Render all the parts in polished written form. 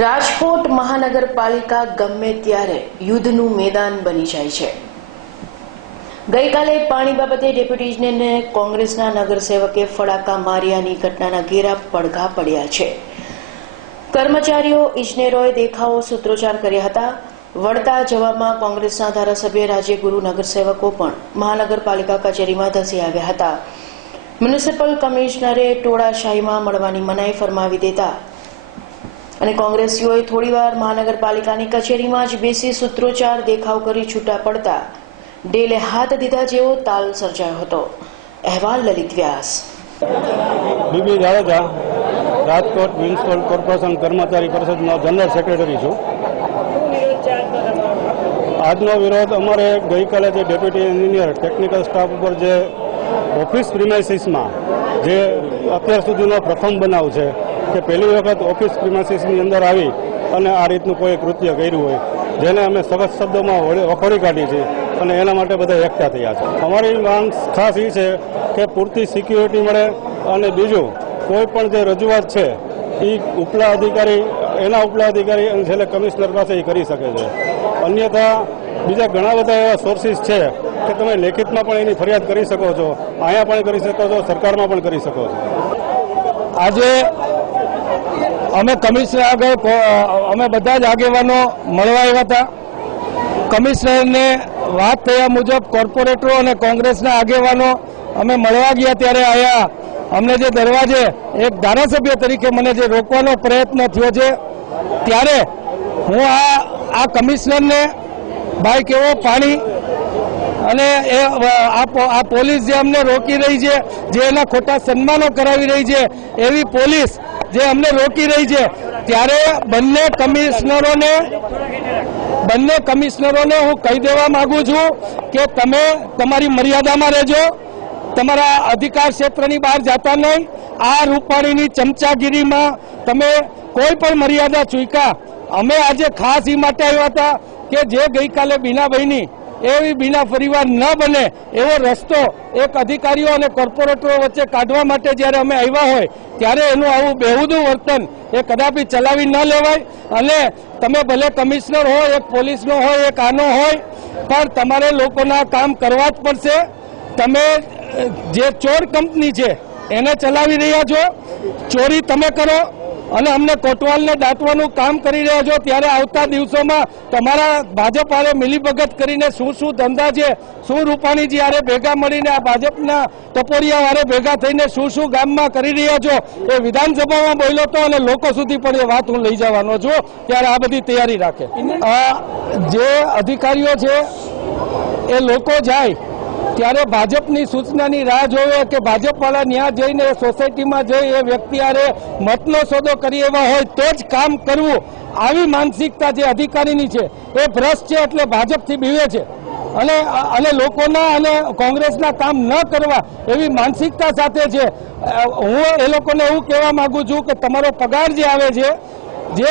રાજકોટ મહાનગરપાલિકા ગમે ત્યારે યુદ્ધનું મેદાન બની જાય છે। ગઈકાલે પાણી બાબતે ડેપ્યુટી ઇજનેરને કોંગ્રેસના નગરસેવકે ફડાકા માર્યાની ઘટનાના ઘેરા પડઘા પડ્યા છે। કર્મચારીઓ ઇજનેરોએ દેખાવો સૂત્રોચ્ચાર કર્યા હતા। વળતા જવાબમાં કોંગ્રેસના ધારાસભ્ય રાજ્યગુરુ નગરસેવકો પણ મહાનગરપાલિકા કચેરીમાં ધસી આવ્યા હતા। મ્યુનિસિપલ કમિશનરે ટોળાશાહીમાં મળવાની મનાઈ ફરમાવી દેતા અને કોંગ્રેસીઓએ થોડીવાર મહાનગરપાલિકાની કચેરીમાં જ બેસી સૂત્રોચ્ચાર દેખાવ કરી છૂટા પડતા ડેલે હાથ દીધા જેવો તાલ સર્જાયો હતો। અહેવાલ Lalit Vyas. BB Jadeja, Rajkot municipal corporation કર્મચારી પરિષદનો જનરલ સેક્રેટરી છું। આજનો વિરોધ અમારે ગઈકાલે જે ડેપ્યુટી એન્જિનિયર ટેકનિકલ સ્ટાફ ઉપર જે ઓફિસ પ્રિમાઇસીસમાં જે અત્યાર સુધીનો પ્રથમ બનાવ છે કે પહેલી વખત ઓફિસ પ્રિમાઇસીસની અંદર આવી અને આ રીતનું કોઈ કૃત્ય કર્યું હોય, જેને અમે સખત શબ્દોમાં વખોડી કાઢી છે અને એના માટે બધા એકઠા થયા છે। અમારી માંગ ખાસ એ છે કે પૂરતી સિક્યુરિટી મળે અને બીજું કોઈ પણ જે રજૂઆત છે એ ઉપલા અધિકારી અને છેલ્લે કમિશનર પાસે એ કરી શકે છે। અન્યથા બીજા ઘણા બધા એવા સોર્સિસ છે કે તમે લેખિતમાં પણ એની ફરિયાદ કરી શકો છો, અહીંયા પણ કરી શકો છો, સરકારમાં પણ કરી શકો છો। આજે અમે કમિશનર આગળ અમે બધા જ આગેવાનો મળવા આવ્યા હતા। કમિશનરને વાત થયા મુજબ કોર્પોરેટરો અને કોંગ્રેસના આગેવાનો અમે મળવા ગયા ત્યારે આયા અમને જે દરવાજે એક ધારાસભ્ય તરીકે મને જે રોકવાનો પ્રયત્ન થયો છે, ત્યારે હું આ કમિશનરને ભાઈ કેવો પાણી અને આ પોલીસ જે અમને રોકી રહી છે, જે એના ખોટા સન્માનો કરાવી રહી છે, એવી પોલીસ જે અમને રોકી રહી છે, ત્યારે બંને કમિશનરોને હું કહી દેવા માંગુ છું કે તમે તમારી મર્યાદામાં રહેજો, તમારા અધિકાર ક્ષેત્રની બહાર જતા નહીં। આ રૂપાણીની ચમચાગીરીમાં તમે કોઈ પણ મર્યાદા ચૂક્યા। અમે આજે ખાસ એ માટે આવ્યા હતા કે જે ગઈકાલે બીનાભાઈની એવી બીના ફરીવાર ન બને એવો રસ્તો એક અધિકારીઓ અને કોર્પોરેટરો વચ્ચે કાઢવા માટે જ્યારે અમે આવ્યા હોય ત્યારે એનું આવું બેહુદું વર્તન એ કદાપી ચલાવી ન લેવાય। અને તમે ભલે કમિશનર હોય, એક પોલીસનો હોય, એક આનો હોય, પણ તમારે લોકોના કામ કરવા જ પડશે। તમે જે ચોર કંપની છે એને ચલાવી રહ્યા છો, ચોરી તમે કરો અને અમને કોટવાલને દાટવાનું કામ કરી રહ્યા છો, ત્યારે આવતા દિવસોમાં તમારા ભાજપ આરે મિલીભગત કરીને શું ધંધા છે, શું રૂપાણીજી આરે ભેગા મળીને આ ભાજપના ટપોરિયા વારે ભેગા થઈને શું ગામમાં કરી રહ્યા છો, એ વિધાનસભામાં બોલ્યો તો અને લોકો સુધી પણ એ વાત હું લઈ જવાનો છું। ત્યારે આ બધી તૈયારી રાખે। જે અધિકારીઓ છે એ લોકો જાય ત્યારે ભાજપની સૂચનાની રાહ જોવે કે ભાજપવાળા ન્યા જઈને સોસાયટીમાં જઈ એ વ્યક્તિ આરે મતનો સોદો કરી એવા હોય તો જ કામ કરવું, આવી માનસિકતા જે અધિકારીની છે એ ભ્રષ્ટ છે, એટલે ભાજપથી બીવે છે અને લોકોના અને કોંગ્રેસના કામ ન કરવા એવી માનસિકતા સાથે છે। હું એ લોકોને એવું કહેવા માંગુ છું કે તમારો પગાર જે આવે છે, જે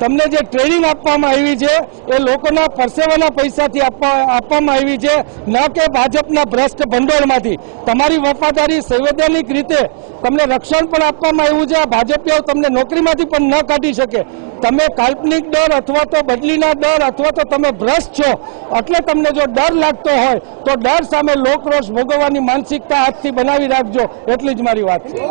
તમને જે ટ્રેનિંગ આપવામાં આવી છે એ લોકોના પરસેવાના પૈસાથી આપવામાં આવી છે, ન કે ભાજપના ભ્રષ્ટ ભંડોળમાંથી। તમારી વફાદારી સંવૈધાનિક રીતે તમને રક્ષણ પણ આપવામાં આવ્યું છે। આ ભાજપીઓ તમને નોકરીમાંથી પણ ન કાઢી શકે। તમે કાલ્પનિક ડર અથવા તો બદલીના ડર અથવા તો તમે ભ્રષ્ટ છો એટલે તમને જો ડર લાગતો હોય તો ડર સામે લોકરોષ ભોગવવાની માનસિકતા આજથી બનાવી રાખજો, એટલી જ મારી વાત છે।